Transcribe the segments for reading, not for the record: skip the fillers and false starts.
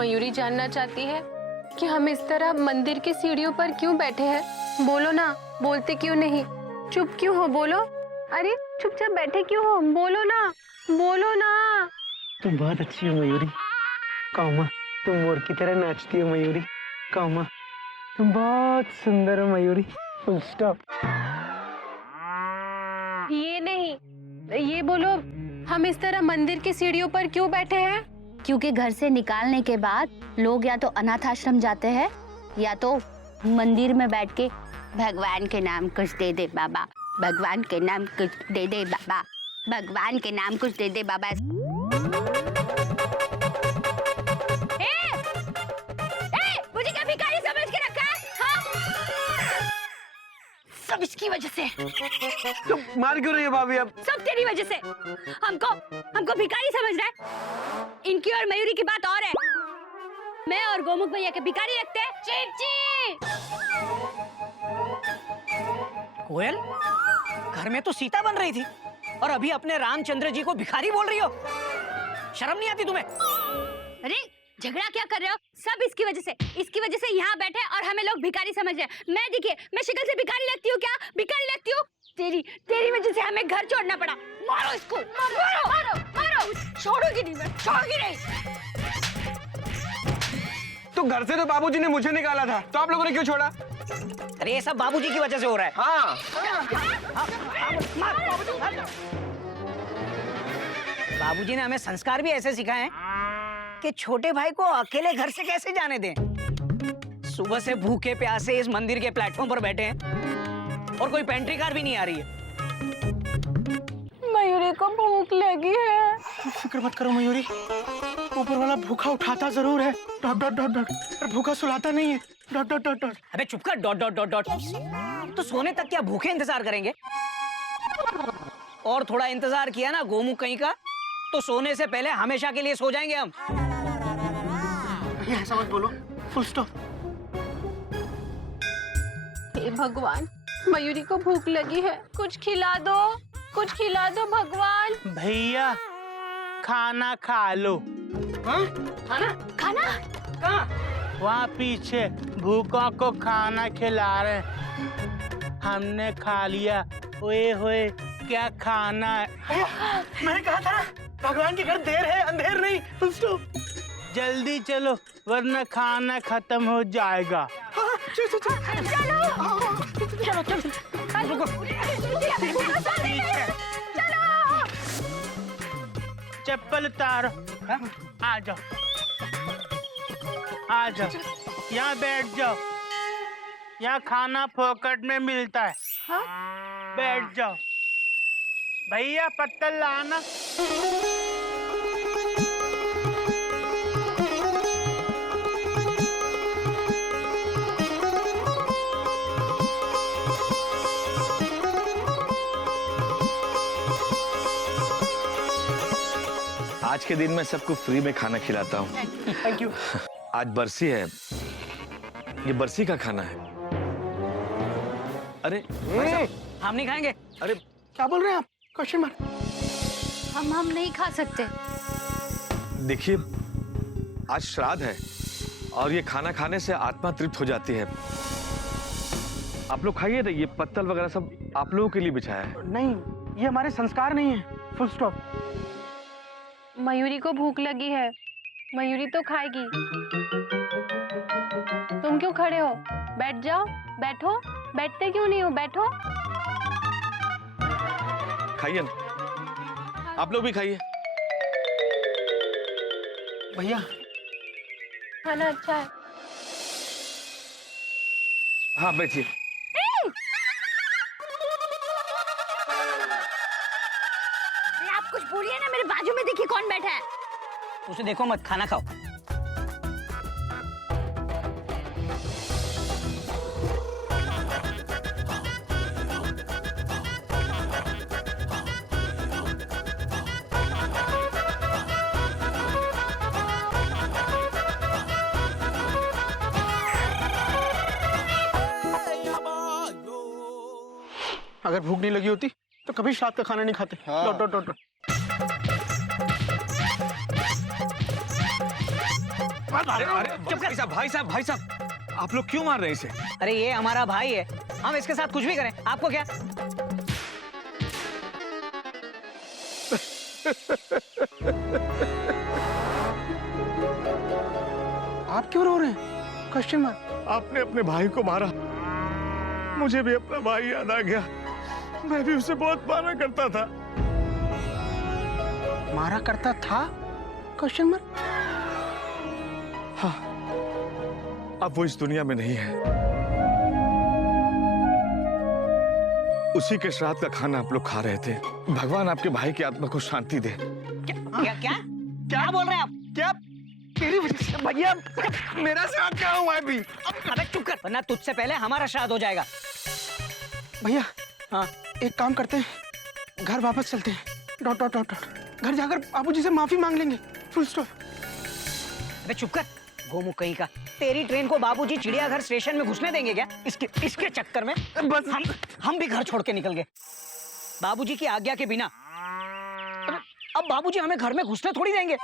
मयूरी जानना चाहती है कि हम इस तरह मंदिर की सीढ़ियों पर क्यों बैठे हैं। बोलो ना, बोलते क्यों नहीं? चुप क्यों हो? बोलो। अरे चुपचाप बैठे क्यों हो? बोलो ना, बोलो ना। तुम बहुत अच्छी हो मयूरी। कौमा, तुम मोर की तरह नाचती हो मयूरी। कौमा, तुम बहुत सुंदर हो मयूरी। Full stop. ये नहीं, ये बोलो, हम इस तरह मंदिर की सीढ़ियों पर क्यों बैठे हैं? क्योंकि घर से निकालने के बाद लोग या तो अनाथ आश्रम जाते हैं या तो मंदिर में बैठ के भगवान के नाम कुछ दे दे बाबा, भगवान के नाम कुछ दे दे बाबा, भगवान के नाम कुछ दे दे बाबा। मुझे क्या भिखारी समझ के रखा है? हाँ? सब इसकी वजह से। तो मार क्यों रही है भाभी? अब सब तेरी वजह से। हमको भिखारी समझ रहा है? इनकी और मयूरी की बात और है। मैं और गोमुख भैया के भिखारी लगते हैं। चीची! कोयल, घर में तो सीता बन रही थी और अभी अपने रामचंद्र जी को भिखारी बोल रही हो। शर्म नहीं आती तुम्हें? अरे झगड़ा क्या कर रहे हो? सब इसकी वजह से। इसकी वजह से यहाँ बैठे और हमें लोग भिखारी समझ रहे हैं। मैं देखिए, मैं शक्ल से भिखारी लगती हूँ क्या? भिखारी लगती हूँ? तेरी वजह से हमें घर छोड़ना पड़ा। मारो इसको, मारो मारो मारो। छोड़ूंगी नहीं, मैं छोड़ूंगी नहीं। तो घर से तो बाबूजी ने मुझे निकाला था, तो आप लोगों ने क्यों छोड़ा? अरे ये सब बाबूजी की वजह से हो रहा है। हाँ। बाबूजी ने हमें संस्कार भी ऐसे सिखाए हैं कि छोटे भाई को अकेले घर से कैसे जाने दें। सुबह से भूखे प्यासे इस मंदिर के प्लेटफॉर्म पर बैठे हैं और कोई पेंट्री कार भी नहीं आ रही है। मयूरी को भूख लगी है। फिक्र मत करो मयूरी, ऊपर वाला भूखा उठाता जरूर है, डॉट डॉट डॉट डॉट, पर भूखा सुलाता नहीं है, डॉट डॉट डॉट डॉट। अबे चुप कर, डॉट डॉट डॉट डॉट। तो सोने तक क्या भूखे इंतजार करेंगे? और थोड़ा इंतजार किया ना गोमुख कहीं का, तो सोने से पहले हमेशा के लिए सो जाएंगे हम। ऐसा मत बोलो, फुल स्टॉप। हे भगवान, मयूरी को भूख लगी है, कुछ खिला दो, कुछ खिला दो भगवान। भैया खाना खा लो। हाँ? खाना? वहाँ पीछे भूखों को खाना खिला रहे, हमने खा लिया। ओए होए, क्या खाना है? मैंने कहा था ना, भगवान के घर देर है, अंधेर नहीं। Full stop. जल्दी चलो वरना खाना खत्म हो जाएगा। चप्पल उतारो। आ जाओ, आ जाओ, यहाँ बैठ जाओ, यहाँ खाना फोकट में मिलता है। हाँ? बैठ जाओ। भैया पत्तल लाना। आज के दिन मैं सबको फ्री में खाना खिलाता हूँ। Thank you. आज बरसी है, ये बरसी का खाना है। अरे हम नहीं खाएंगे। अरे क्या बोल रहे हैं आप? Question mark. हम नहीं खा सकते। देखिए, आज श्राद्ध है और ये खाना खाने से आत्मा तृप्त हो जाती है। आप लोग खाइए ना, ये पत्तल वगैरह सब आप लोगों के लिए बिछाया है। नहीं, ये हमारे संस्कार नहीं है। Full stop. मयूरी को भूख लगी है, मयूरी तो खाएगी। तुम क्यों खड़े हो? बैठ जाओ, बैठो। बैठते क्यों नहीं हो? बैठो। खाइए ना, आप लोग भी खाइए। भैया खाना अच्छा है। हाँ बैठिए। आप कुछ बोलिए ना, मेरे बाजू में देखिए कौन बैठा है। उसे देखो मत, खाना खाओ। अगर भूख नहीं लगी होती तो कभी श्राद्ध का खाना नहीं खाते। Dot dot dot dot. भाई साहब भाई साहब भाई साहब, आप लोग क्यों मार रहे हैं इसे? अरे ये हमारा भाई है, हम इसके साथ कुछ भी करें, आपको क्या? आप क्यों रो रहे हैं? Question mark. आपने अपने भाई को मारा, मुझे भी अपना भाई याद आ गया। मैं भी उसे बहुत मारा करता था। मारा करता था? Question mark. हाँ, अब वो इस दुनिया में नहीं है। उसी के श्राद्ध का खाना आप लोग खा रहे थे। भगवान आपके भाई की आत्मा को शांति दे। क्या क्या क्या बोल रहे हैं आप? क्या? तेरी वजह से भैया मेरा साथ क्या हुआ है अभी? अबे चुप कर, वरना तुझसे पहले हमारा श्राद्ध हो जाएगा। भैया हाँ, एक काम करते हैं, घर वापस चलते हैं। Dot dot dot dot. घर जाकर बाबूजी से माफी मांग लेंगे। Full stop. अबे चुप कर, गोमुख कहीं का। तेरी ट्रेन को बाबूजी चिड़ियाघर स्टेशन में घुसने देंगे क्या? इसके चक्कर में बस हम भी घर छोड़ के निकल गए बाबूजी की आज्ञा के बिना। अब बाबूजी हमें घर में घुसने थोड़ी देंगे।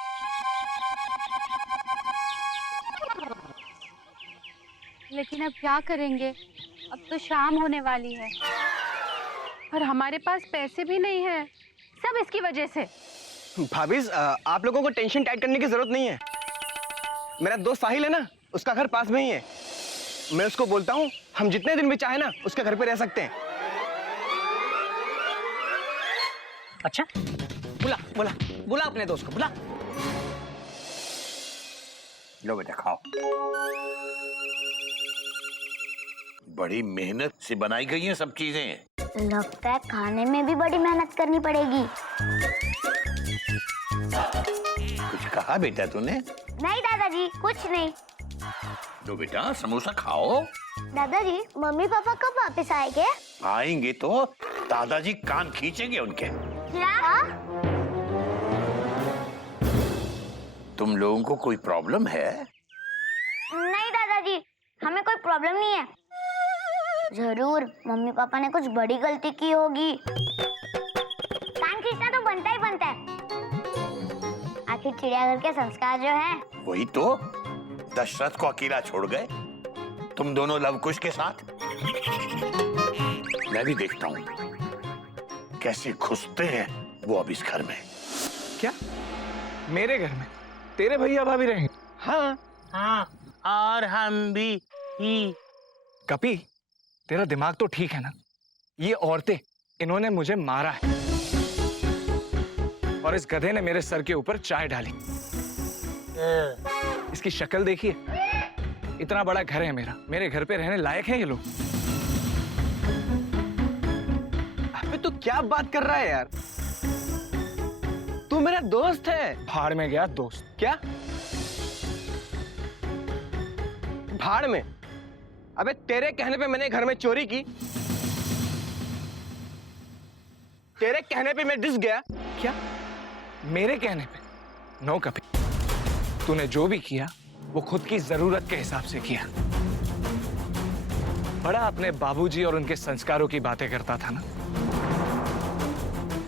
लेकिन अब क्या करेंगे? अब तो शाम होने वाली है और हमारे पास पैसे भी नहीं है। सब इसकी वजह से। भाभी आप लोगों को टेंशन टाइट करने की जरूरत नहीं है। मेरा दोस्त साहिल है ना, उसका घर पास में ही है। मैं उसको बोलता हूँ हम जितने दिन भी चाहे ना उसके घर पे रह सकते हैं। अच्छा, बुला बुला बुला अपने दोस्त को बुला। लो बेटा खाओ। बड़ी मेहनत से बनाई गई हैं सब चीजें। लगता है खाने में भी बड़ी मेहनत करनी पड़ेगी। कुछ कहा बेटा तूने? नहीं दादाजी, कुछ नहीं। लो बेटा समोसा खाओ। दादाजी, मम्मी पापा कब वापस आएंगे? आएंगे तो दादाजी कान खींचेंगे उनके। क्या? तुम लोगों को कोई प्रॉब्लम है? नहीं दादाजी, हमें कोई प्रॉब्लम नहीं है। जरूर मम्मी पापा ने कुछ बड़ी गलती की होगी। कान खींचना तो बनता ही बनता है। आखिर चिड़ियाघर के संस्कार जो हैं। वही तो, दशरथ को अकेला छोड़ गए, तुम दोनों लवकुश के साथ। मैं भी देखता हूँ कैसे घुसते हैं वो अब इस घर में। क्या? मेरे घर में तेरे भैया भाभी रहेंगे? हाँ हाँ, और हम भी ही। कपी, तेरा दिमाग तो ठीक है ना? ये औरतें, इन्होंने मुझे मारा है और इस गधे ने मेरे सर के ऊपर चाय डाली। इसकी शक्ल देखिए, इतना बड़ा घर है मेरा, मेरे घर पे रहने लायक है ये लोग? अबे तू क्या बात कर रहा है यार? तू मेरा दोस्त है। भाड़ में गया दोस्त। क्या? भाड़ में? अबे तेरे कहने पे मैंने घर में चोरी की, तेरे कहने पे मैं डिस गया। क्या? मेरे कहने पे? नो कपी, तूने जो भी किया वो खुद की जरूरत के हिसाब से किया। बड़ा अपने बाबूजी और उनके संस्कारों की बातें करता था ना,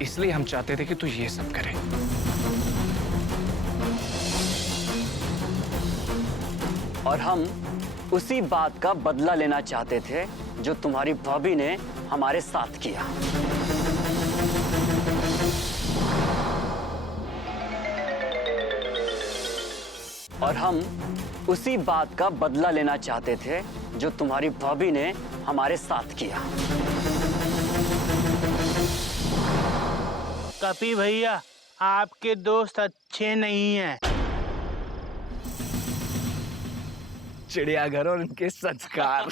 इसलिए हम चाहते थे कि तू ये सब करे। और हम उसी बात का बदला लेना चाहते थे जो तुम्हारी भाभी ने हमारे साथ किया। और हम उसी बात का बदला लेना चाहते थे जो तुम्हारी भाभी ने हमारे साथ किया। कपी भैया, आपके दोस्त अच्छे नहीं हैं। चिड़ियाघर और उनके संस्कार।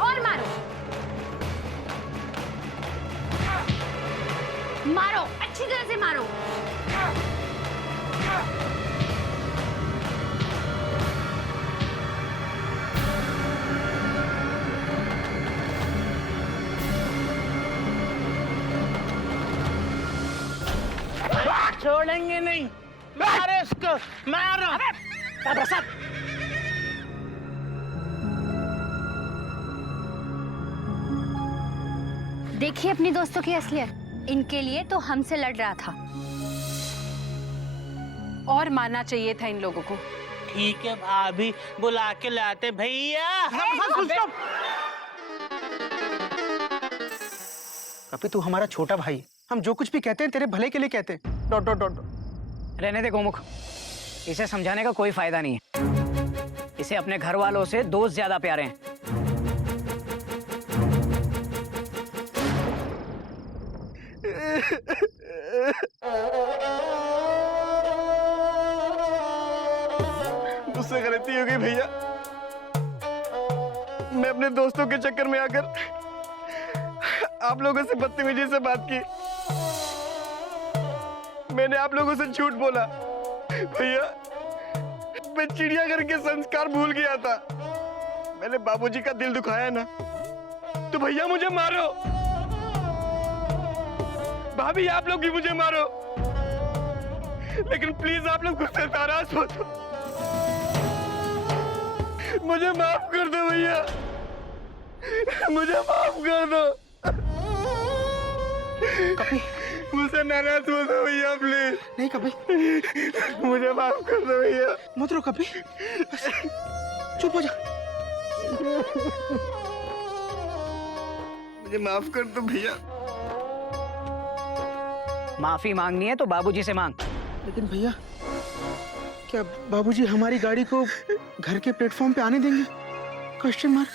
और मारो मारो, अच्छी तरह से मारो। छोड़ेंगे नहीं, मारो इसको, मारो। का प्रसाद। देखिए अपनी दोस्तों की असलियत, इनके लिए तो हमसे लड़ रहा था। और मानना चाहिए था इन लोगों को। ठीक है भाभी, बुला के लाते भैया। कपी तू हमारा छोटा भाई, हम जो कुछ भी कहते हैं तेरे भले के लिए कहते हैं। Dot dot dot. रहने दे गोमुख, इसे समझाने का कोई फायदा नहीं है। इसे अपने घर वालों से दोस्त ज्यादा प्यारे हैं। मुझसे गलती हो गई भैया। मैं अपने दोस्तों के चक्कर में आकर आप लोगों से बदतमीजी से बात की। मैंने आप लोगों से झूठ बोला भैया। मैं चिड़ियाघर के संस्कार भूल गया था। मैंने बाबूजी का दिल दुखाया ना, तो भैया मुझे मारो। भाभी आप लोग भी मुझे मारो, लेकिन प्लीज आप लोग मुझसे नाराज मत हो। मुझे माफ कर दो भैया, मुझे माफ कर दो। कपी मुझसे नाराज मत हो भैया प्लीज। नहीं कपी, मुझे माफ कर दो भैया। मत रो कपी, चुप हो जा। मुझे माफ कर दो भैया। माफी मांगनी है तो बाबूजी से मांग। लेकिन भैया, क्या बाबूजी हमारी गाड़ी को घर के प्लेटफॉर्म पे आने देंगे? Question mark.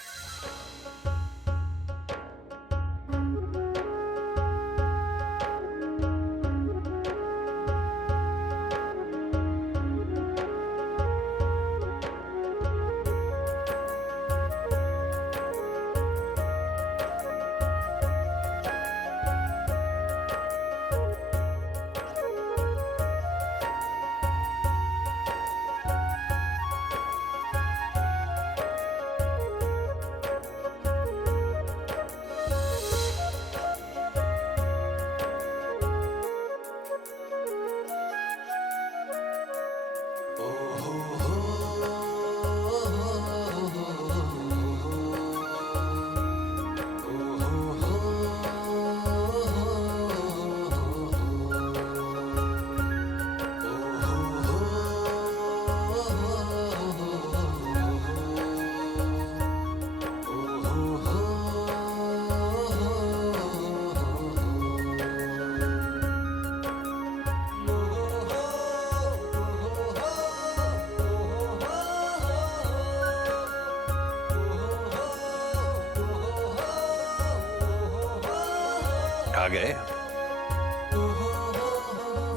आ गए?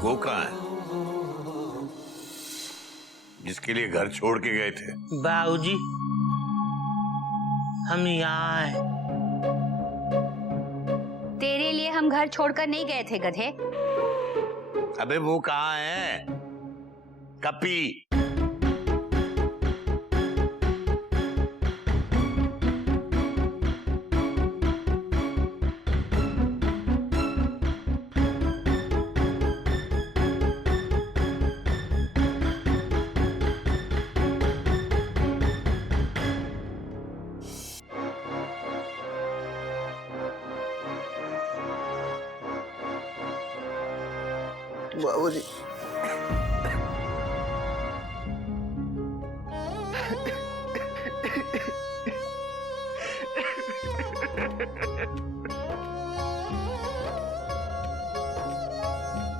वो कहाँ है जिसके लिए घर छोड़ के गए थे? बाबूजी, हम यहाँ हैं। तेरे लिए हम घर छोड़कर नहीं गए थे गधे। अबे वो कहाँ है? कपी। बाबूजी,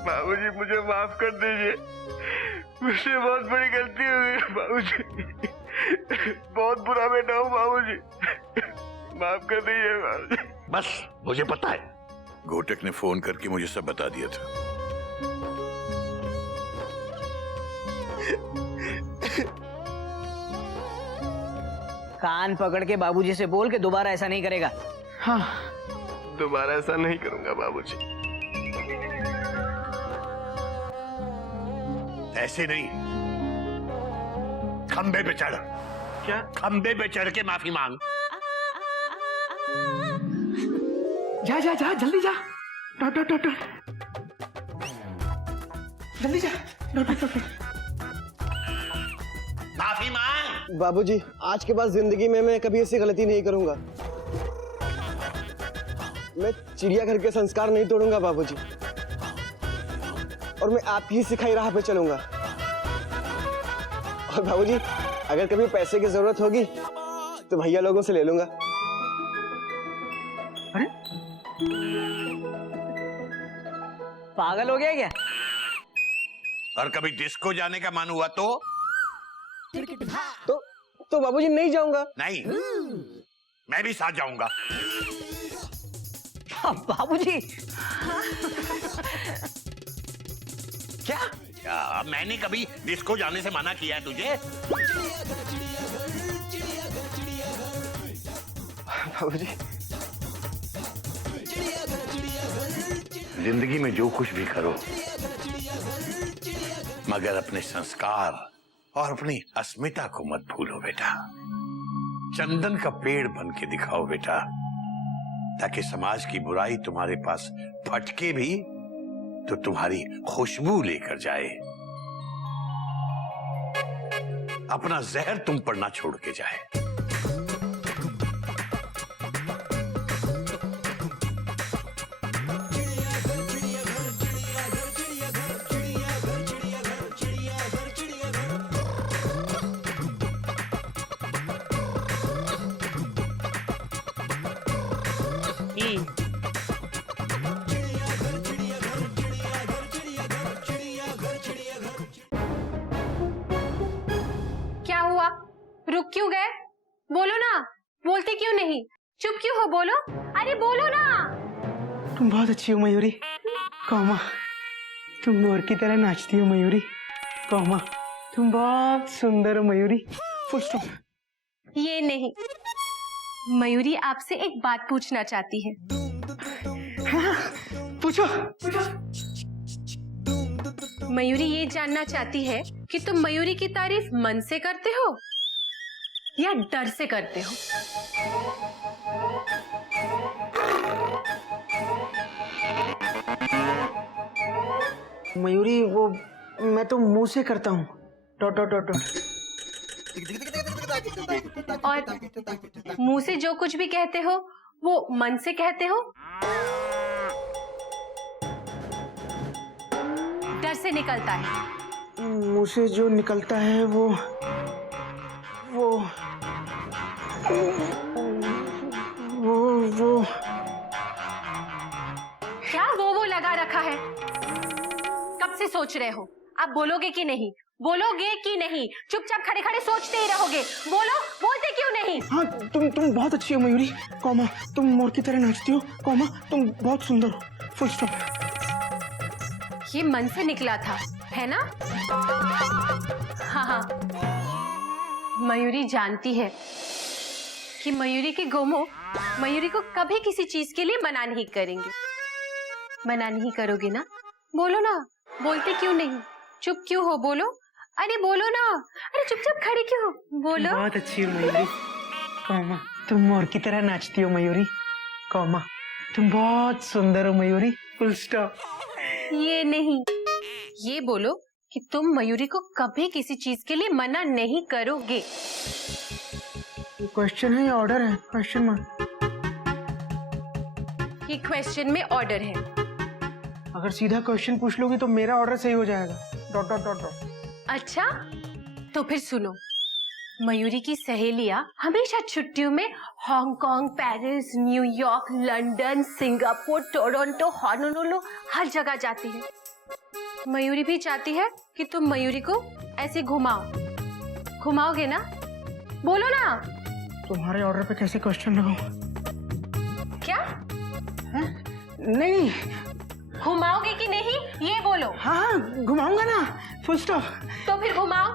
बाबूजी मुझे माफ कर दीजिए। मुझसे बहुत बड़ी गलती हो गई बाबूजी। बहुत बुरा बेटा हूँ बाबूजी। माफ कर दीजिए बाबूजी। बस मुझे पता है, घोटक ने फोन करके मुझे सब बता दिया था। कान पकड़ के बाबूजी से बोल के दोबारा ऐसा नहीं करेगा। हाँ, दोबारा ऐसा नहीं करूंगा बाबूजी। ऐसे नहीं, खंबे पे चढ़। क्या? खंबे पे चढ़ के माफी मांग। जा जा जा, जल्दी जा। Dot dot dot dot. जल्दी जा। Dot dot dot. माफी मांग। बाबूजी, आज के बाद जिंदगी में मैं कभी ऐसी गलती नहीं करूंगा। मैं चिड़ियाघर के संस्कार नहीं तोड़ूंगा बाबूजी, और मैं आपकी सिखाई राह पे चलूंगा। और बाबूजी, अगर कभी पैसे की जरूरत होगी तो भैया लोगों से ले लूंगा। अरे पागल हो गया क्या? और कभी डिस्को जाने का मन हुआ तो बाबूजी नहीं जाऊंगा। नहीं, मैं भी साथ जाऊंगा। बाबूजी क्या मैंने कभी डिस्को जाने से मना किया है तुझे? बाबूजी, जिंदगी में जो कुछ भी करो, मगर अपने संस्कार और अपनी अस्मिता को मत भूलो बेटा। चंदन का पेड़ बन के दिखाओ बेटा, ताकि समाज की बुराई तुम्हारे पास फटके भी तो तुम्हारी खुशबू लेकर जाए, अपना जहर तुम पर ना छोड़ के जाए। क्या हुआ? रुक क्यों गए? बोलो ना, बोलते क्यों नहीं? चुप क्यों हो? बोलो, अरे बोलो ना। तुम बहुत अच्छी हो मयूरी। कौमा, तुम मोर की तरह नाचती हो मयूरी। कौमा, तुम बहुत सुंदर हो मयूरी। Full stop. ये नहीं, मयूरी आपसे एक बात पूछना चाहती है। पूछो। मयूरी ये जानना चाहती है कि तुम मयूरी की तारीफ मन से करते हो या डर से करते हो? मयूरी, वो मैं तो मुंह से करता हूँ। Dot dot dot dot. और मुंह से जो कुछ भी कहते हो वो मन से कहते हो? डर से निकलता है। मुंह से जो निकलता है वो क्या वो लगा रखा है? कब से सोच रहे हो? आप बोलोगे कि नहीं? बोलोगे कि नहीं? चुपचाप खड़े खड़े सोचते ही रहोगे। बोलो, बोलते क्यों नहीं? हाँ, तुम बहुत अच्छी हो मयूरी। कौमा, तुम मोर की तरह नाचती हो। कौमा, तुम बहुत सुंदर हो। Full stop. ये मन से निकला था, है ना? हाँ, मयूरी जानती है कि मयूरी के गोमो मयूरी को कभी किसी चीज के लिए मना नहीं करेंगे। मना नहीं करोगे ना? बोलो ना, बोलते क्यों नहीं? चुप क्यों हो? बोलो, अरे बोलो ना। अरे चुपचाप खड़ी क्यों हो? बोलो। बहुत अच्छी हो मयूरी। कौमा, तुम मोर की तरह नाचती हो मयूरी। कौमा, तुम बहुत सुंदर हो मयूरी। Full stop. ये नहीं, ये बोलो कि तुम मयूरी को कभी किसी चीज के लिए मना नहीं करोगे। ये क्वेश्चन है या ऑर्डर है? Question mark. ये क्वेश्चन में ऑर्डर है। अगर सीधा क्वेश्चन पूछ लोगी तो मेरा ऑर्डर सही हो जाएगा। Dot dot dot dot. अच्छा, तो फिर सुनो। मयूरी की सहेलियां हमेशा छुट्टियों में Hong Kong, Paris, New York, London, Singapore, Toronto, Honolulu हर जगह जाती है। मयूरी भी चाहती है कि तुम मयूरी को ऐसे घुमाओ। घुमाओगे ना? बोलो ना। तुम्हारे ऑर्डर पे कैसे क्वेश्चन लगाऊं? क्या? नहीं। घुमाओगे कि नहीं? ये बोलो। हाँ, घुमाऊंगा ना। Full stop. तो फिर घुमाओ।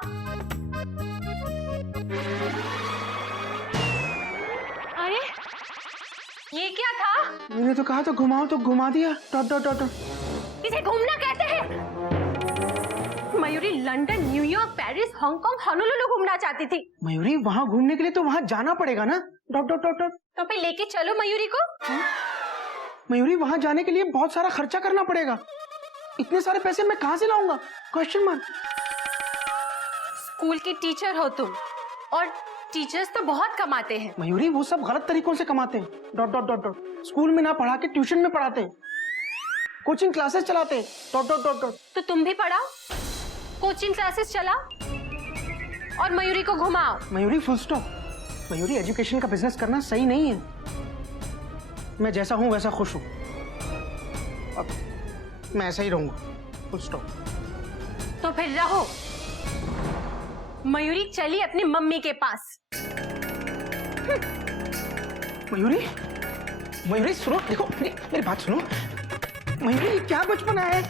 अरे ये क्या था? मैंने तो कहा तो घुमाओ, तो घुमा दिया। Dot dot dot dot. इसे घूमना कहते हैं। Mayuri London, New York, Paris, Hong Kong, Honolulu घूमना चाहती थी। मयूरी, वहाँ घूमने के लिए तो वहाँ जाना पड़ेगा ना। Dot dot dot dot. तो फिर लेके चलो मयूरी को। मयूरी, वहाँ जाने के लिए बहुत सारा खर्चा करना पड़ेगा। इतने सारे पैसे मैं कहाँ से लाऊंगा? Question mark. स्कूल की टीचर हो तुम, और टीचर्स तो बहुत कमाते हैं। मयूरी वो सब गलत तरीकों से कमाते हैं। Dot dot dot dot. School में ना पढ़ा के ट्यूशन में पढ़ाते हैं, कोचिंग क्लासेस चलाते हैं। Dot dot dot dot. तो तुम भी पढ़ाओ, कोचिंग क्लासेस चलाओ और मयूरी को घुमाओ। Mayuri full stop. Mayuri education का बिजनेस करना सही नहीं है। मैं जैसा हूं वैसा खुश हूं, अब मैं ऐसा ही रहूंगा। Full stop. तो फिर रहो। मयूरी चली अपनी मम्मी के पास। मयूरी, मयूरी सुनो, देखो मेरी बात सुनो। मयूरी ये क्या बचपन है?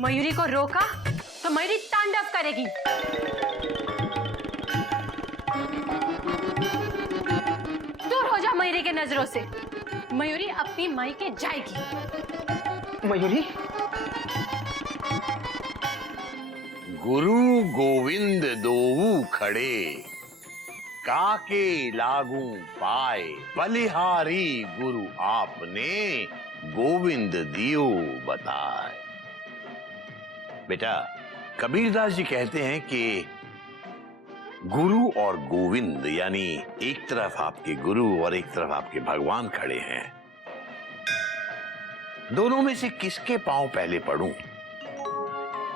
मयूरी को रोका तो मयूरी तांडव करेगी। दूर हो जा मयूरी के नजरों से। मयूरी अपनी माई के जाएगी। मयूरी, गुरु गोविंद दोऊ खड़े, काके लागू पाए, बलिहारी गुरु आपने, गोविंद दियो बताए। बेटा, कबीरदास जी कहते हैं कि गुरु और गोविंद यानी एक तरफ आपके गुरु और एक तरफ आपके भगवान खड़े हैं। दोनों में से किसके पांव पहले पड़ूं?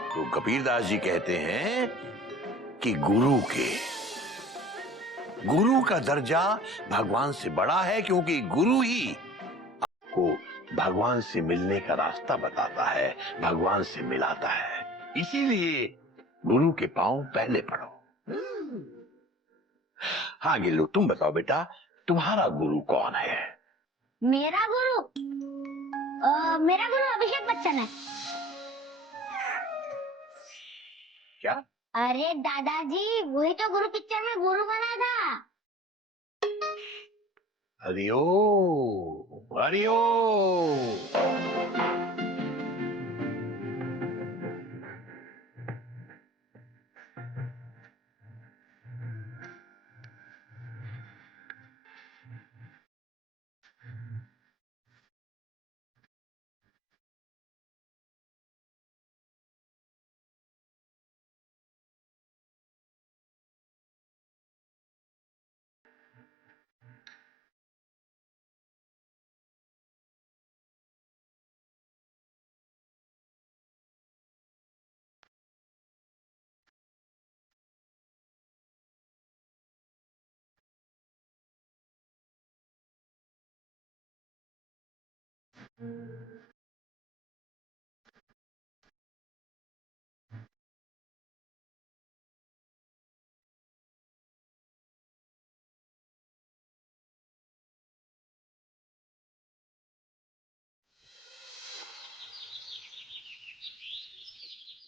तो कबीरदास जी कहते हैं कि गुरु के। गुरु का दर्जा भगवान से बड़ा है, क्योंकि गुरु ही आपको भगवान से मिलने का रास्ता बताता है, भगवान से मिलाता है। इसीलिए गुरु के पांव पहले पड़ो। हाँ गिल्लू, तुम बताओ बेटा, तुम्हारा गुरु कौन है? मेरा गुरु अभिषेक बच्चन है। क्या? अरे दादाजी, वही तो गुरु पिक्चर में गुरु बना था। हरिओ हरिओ।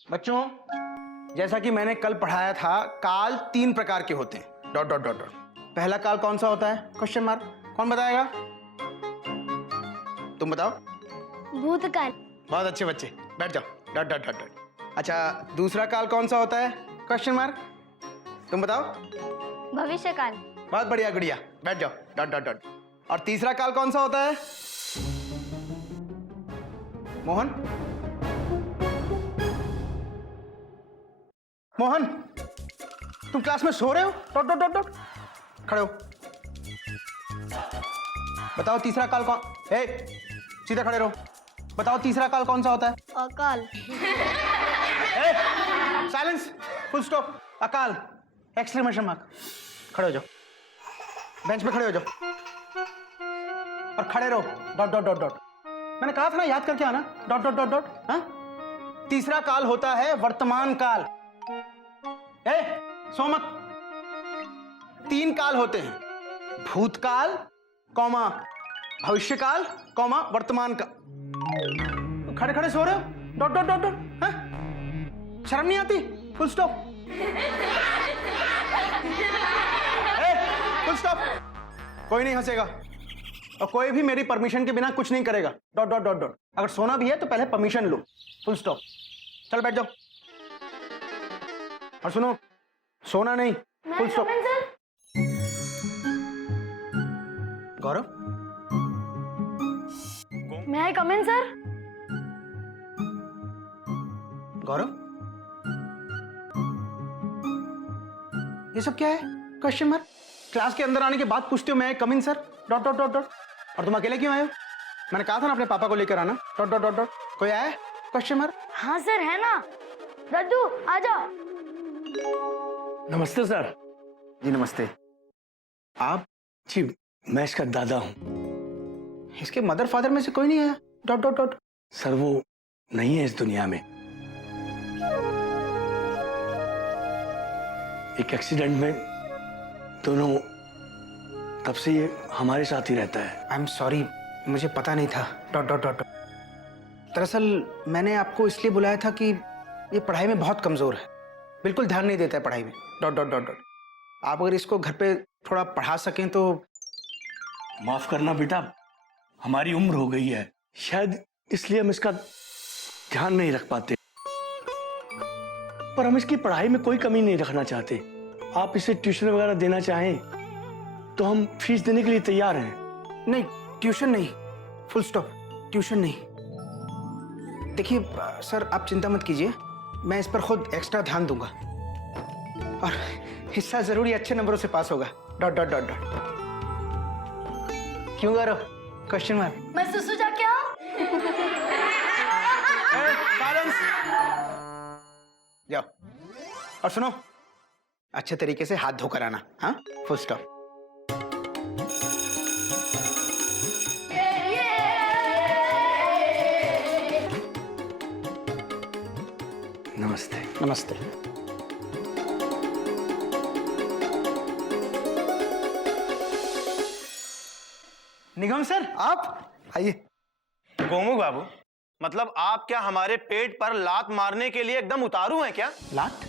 बच्चों, जैसा कि मैंने कल पढ़ाया था, काल 3 प्रकार के होते हैं। Dot dot dot dot. पहला काल कौन सा होता है? Question mark. कौन बताएगा? तुम बताओ। भूतकाल। बहुत अच्छे बच्चे, बैठ जाओ। Dot dot dot dot. अच्छा, दूसरा काल कौन सा होता है? Question mark. तुम बताओ। भविष्यकाल। बहुत बढ़िया गुड़िया, बैठ जाओ। Dot dot dot. और तीसरा काल कौन सा होता है? मोहन, मोहन, तुम क्लास में सो रहे हो? Dot dot dot dot. खड़े हो। बताओ तीसरा काल कौन? सीधा खड़े रहो। बताओ तीसरा काल कौन सा होता है? अकाल। Silence, full stop. अकाल, एक्सक्लेमेशन मार्क। खड़े हो जाओ, बेंच पे खड़े हो जाओ और खड़े रहो। Dot dot dot dot. मैंने कहा था ना, याद करके आना। Dot dot dot dot. हाँ, तीसरा काल होता है वर्तमान काल। सो मत। 3 काल होते हैं, भूतकाल, कौमा भविष्यकाल, कौमा वर्तमान काल। खड़े खड़े सो रहे हो? Dot dot dot dot. हाँ, शर्म नहीं आती? Full stop. Full stop. कोई नहीं हंसेगा और कोई भी मेरी परमिशन के बिना कुछ नहीं करेगा। Dot dot dot dot. अगर सोना भी है तो पहले परमिशन लो। Full stop. चल बैठ जाओ। और सुनो, सोना नहीं, फुल स्टॉप। गौरव, मैं आई कम इन सर? गौरव, ये सब क्या है? Question mark. क्लास के अंदर आने के बाद पूछते हो मैं come in sir dot dot dot dot. और तुम अकेले क्यों आए हो? मैंने कहा था ना अपने पापा को लेकर आना डॉट डॉट डॉट डॉट। कोई आया है? Question mark. हाँ सर है ना। दद्दू आ जाओ। नमस्ते सर। जी नमस्ते। आप? जी मैं इसका दादा हूँ। इसके मदर फादर में से कोई नहीं आया डॉट डॉट डॉट। सर वो नहीं है इस दुनिया में। एक एक्सीडेंट में दोनों, तब से ये हमारे साथ ही रहता है। आई एम सॉरी, मुझे पता नहीं था डॉट डॉट डॉट। दरअसल मैंने आपको इसलिए बुलाया था कि ये पढ़ाई में बहुत कमजोर है, बिल्कुल ध्यान नहीं देता है पढ़ाई में डॉट डॉट डॉट डॉट। आप अगर इसको घर पे थोड़ा पढ़ा सकें तो। माफ करना बेटा, हमारी उम्र हो गई है, शायद इसलिए हम इसका ध्यान नहीं रख पाते, पर हम इसकी पढ़ाई में कोई कमी नहीं रखना चाहते। आप इसे ट्यूशन वगैरह देना चाहें तो हम फीस देने के लिए तैयार हैं। नहीं ट्यूशन नहीं, फुल स्टॉप, ट्यूशन नहीं। देखिए सर आप चिंता मत कीजिए, मैं इस पर खुद एक्स्ट्रा ध्यान दूंगा और हिस्सा जरूर ही अच्छे नंबरों से पास होगा डॉट डॉट डॉट डॉट। क्यों कर रहे हो? Question mark. मैं सुसु जाके आऊं? जाओ और सुनो, अच्छे तरीके से हाथ धोकर आना। हाँ फुल स्टॉप। नमस्ते। नमस्ते। निगम सर आप आइए। गोमुख बाबू, मतलब आप क्या हमारे पेट पर लात मारने के लिए एकदम उतारू हैं क्या? लात?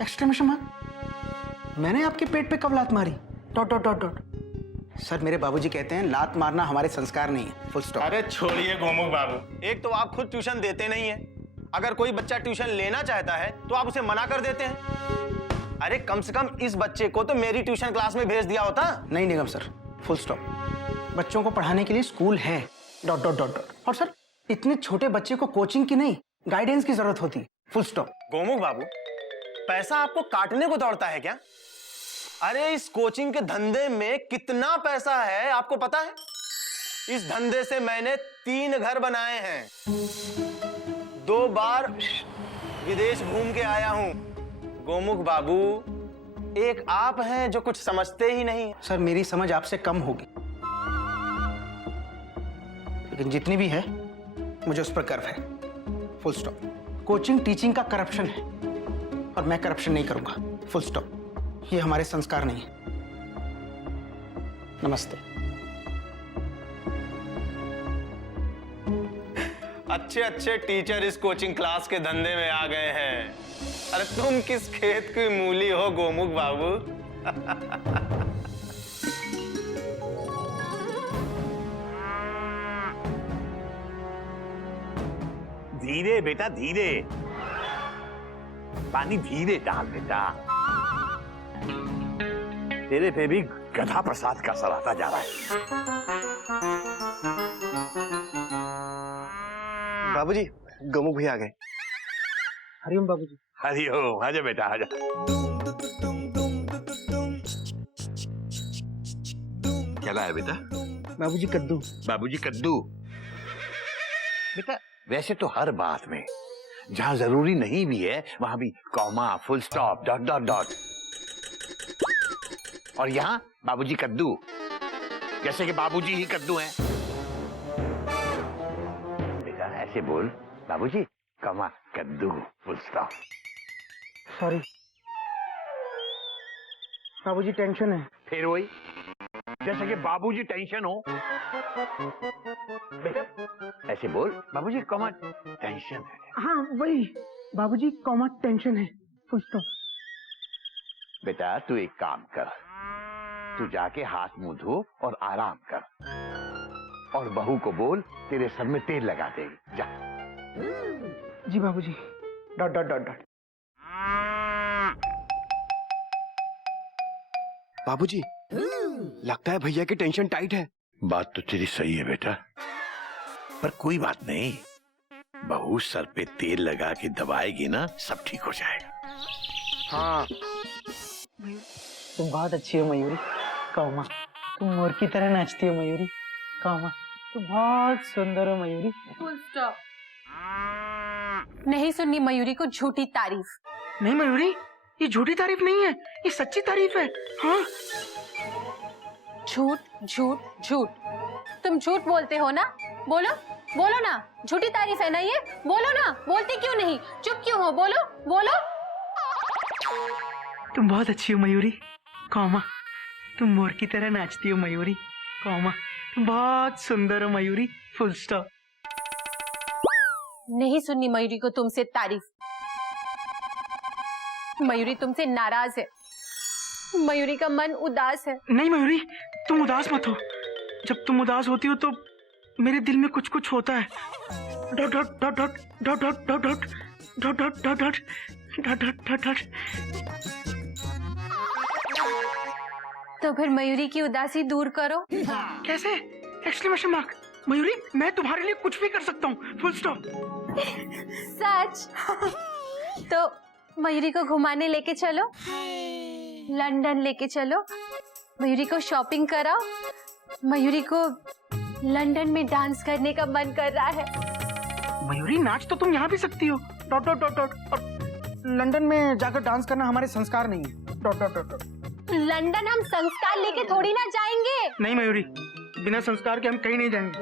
Exclamation mark. मैंने आपके पेट पे कब लात मारी dot dot dot dot. Sir मेरे बाबूजी कहते हैं लात मारना हमारे संस्कार नहीं है, फुल स्टॉप। अरे छोड़िए गोमुख बाबू, एक तो आप खुद ट्यूशन देते नहीं हैं, अगर कोई बच्चा ट्यूशन लेना चाहता है तो आप उसे मना कर देते हैं। अरे कम से कम इस बच्चे को तो मेरी ट्यूशन क्लास में भेज दिया होता। नहीं निगम सर, फुल स्टॉप। बच्चों को पढ़ाने के लिए स्कूल है डॉट डॉट डॉट डॉट। और सर इतने छोटे बच्चे को कोचिंग की नहीं, गाइडेंस की जरूरत होती है, फुल स्टॉप। गोमुख बाबू, पैसा आपको काटने को दौड़ता है क्या? अरे इस कोचिंग के धंधे में कितना पैसा है आपको पता है? इस धंधे से मैंने 3 घर बनाए हैं, 2 बार विदेश घूम के आया हूं। गोमुख बाबू, एक आप हैं जो कुछ समझते ही नहीं। सर मेरी समझ आपसे कम होगी, लेकिन जितनी भी है मुझे उस पर गर्व है, फुल स्टॉप। कोचिंग टीचिंग का करप्शन है और मैं करप्शन नहीं करूंगा, फुल स्टॉप। ये हमारे संस्कार नहीं है। नमस्ते। अच्छे अच्छे टीचर इस कोचिंग क्लास के धंधे में आ गए हैं। अरे तुम किस खेत की मूली हो गोमुख बाबू? धीरे बेटा धीरे, पानी धीरे डाल बेटा। तेरे पे भी गधा प्रसाद का असर आता जा रहा है। बाबूजी, गोमुख भी आ गए। हरिओम बाबूजी। हरिओम, आजा बेटा आजा। क्या लाया बेटा? बाबूजी कद्दू। बाबूजी कद्दू। बेटा वैसे तो हर बात में जहां जरूरी नहीं भी है वहां भी comma, full stop, dot dot dot. और यहाँ बाबूजी कद्दू, जैसे कि बाबूजी ही कद्दू हैं। बेटा ऐसे बोल, बाबूजी कॉमा कद्दू, फुल स्टॉप। सॉरी बाबूजी, टेंशन है। फिर वही, जैसे कि बाबूजी टेंशन हो। बेटा ऐसे बोल, बाबूजी कॉमा टेंशन है। हाँ वही, बाबूजी कॉमा टेंशन है, फुल स्टॉप। बेटा तू एक काम कर, तू जाके हाथ मुंह धो और आराम कर, और बहू को बोल तेरे सर में तेल लगा देगी। जा। जी बाबूजी, डॉट डॉट डॉट डॉट। बाबूजी, लगता है भैया की टेंशन टाइट है। बात तो तेरी सही है बेटा, पर कोई बात नहीं, बहू सर पे तेल लगा के दबाएगी ना, सब ठीक हो जाएगा। हाँ, तुम बहुत अच्छी हो मयूरी। कहो माँ, तुम मोर की तरह नाचती हो मयूरी। कहो माँ, तुम बहुत सुंदर हो मयूरी। Full stop. नहीं सुननी मयूरी को झूठी तारीफ। नहीं मयूरी, ये झूठी तारीफ नहीं है, ये सच्ची तारीफ है। हाँ, झूठ झूठ झूठ। तुम झूठ बोलते हो ना? बोलो बोलो ना, झूठी तारीफ है ना ये? बोलो ना, बोलते क्यों नहीं? चुप क्यों हो? बोलो बोलो। तुम बहुत अच्छी हो मयूरी। कहो माँ, तुम मोर की तरह नाचती हो मयूरी। कहो माँ, तुम बहुत सुंदर हो मयूरी। Full stop. नहीं सुननी मयूरी को तुमसे तारीफ। मयूरी तुमसे नाराज है। मयूरी का मन उदास है। नहीं मयूरी, तुम उदास मत हो। जब तुम उदास होती हो तो मेरे दिल में कुछ कुछ होता है। Dot dot dot dot dot dot dot dot dot dot dot dot dot dot dot. तो फिर मयूरी की उदासी दूर करो। कैसे? Exclamation mark. मयूरी, मैं तुम्हारे लिए कुछ भी कर सकता हूँ। Full stop. सच? तो मयूरी को घुमाने लेके चलो, लंदन लेके चलो, मयूरी को शॉपिंग कराओ। मयूरी को लंदन में डांस करने का मन कर रहा है। मयूरी, नाच तो तुम यहाँ भी सकती हो। Dot dot dot dot. और लंदन में जाकर डांस करना हमारे संस्कार नहीं है। Dot dot dot dot. London हम संस्कार लेके थोड़ी ना जाएंगे। नहीं मयूरी, बिना संस्कार के हम कहीं नहीं जाएंगे।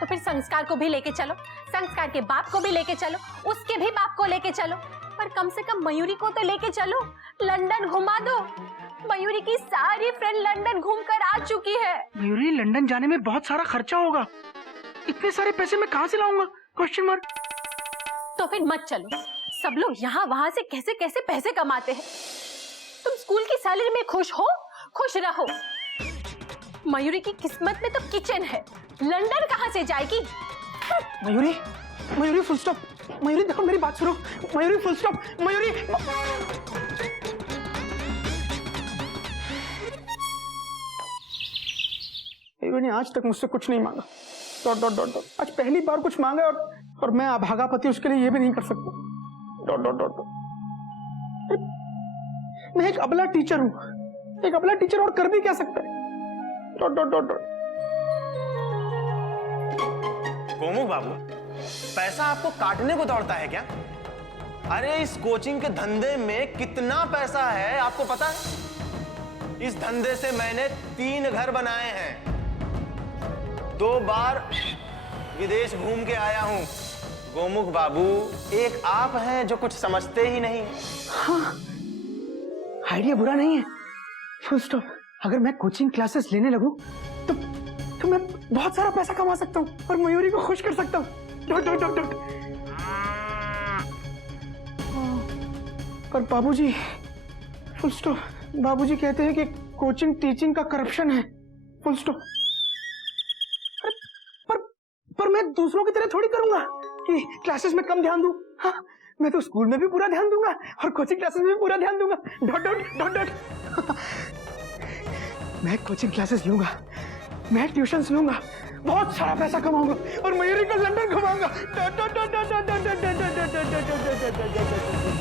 तो फिर संस्कार को भी लेके चलो, संस्कार के बाप को भी लेके चलो, उसके भी बाप को लेके चलो, पर कम से कम मयूरी को तो लेके चलो। लंदन घुमा दो। मयूरी की सारी फ्रेंड लंदन घूमकर आ चुकी है। मयूरी, लंदन जाने में बहुत सारा खर्चा होगा। इतने सारे पैसे मैं कहाँ से लाऊंगा? Question mark. तो फिर मत चलो। सब लोग यहाँ वहां से कैसे कैसे पैसे कमाते हैं। तुम स्कूल की सैलरी में खुश हो, खुश रहो। मयूरी की किस्मत में तो किचन है, लंदन कहाँ से जाएगी? Mayuri, Mayuri full stop. मयूरी देखो, मेरी बात सुनो। Mayuri full stop. मयूरी, मयूरी ने आज तक मुझसे कुछ नहीं मांगा। Dot dot dot dot. आज पहली बार कुछ मांगा और मैं अभागा पति उसके लिए ये भी नहीं कर सकता। Dot dot dot dot. मैं एक अबला टीचर हूँ, एक अबला टीचर और कर भी क्या सकता है? Dot dot dot dot. Gomukh बाबू, पैसा आपको काटने को दौड़ता है क्या? अरे इस कोचिंग के धंधे में कितना पैसा है आपको पता है? इस धंधे से मैंने 3 घर बनाए हैं, 2 बार विदेश घूम के आया हूं। गोमुख बाबू, एक आप हैं जो कुछ समझते ही नहीं। हाँ, आइडिया बुरा नहीं है। Full stop. अगर मैं कोचिंग क्लासेस लेने लगूं तो मैं बहुत सारा पैसा कमा सकता हूँ और मयूरी को खुश कर सकता हूँ। Dot dot dot dot. पर बाबूजी, फुल स्टॉप। बाबूजी कहते हैं कि कोचिंग टीचिंग का करप्शन है। Full stop. पर मैं दूसरों की तरह थोड़ी करूंगा कि क्लासेस में कम ध्यान दूं। हाँ, मैं तो स्कूल में भी पूरा ध्यान दूंगा और कोचिंग क्लासेस में भी पूरा ध्यान दूंगा। Dot dot dot dot. मैं कोचिंग क्लासेस लूंगा, मैं ट्यूशंस लूंगा, बहुत सारा पैसा कमाऊंगा और मयूरी को लंदन घुमाऊंगा। Dot dot dot dot dot dot dot dot dot dot dot dot dot dot.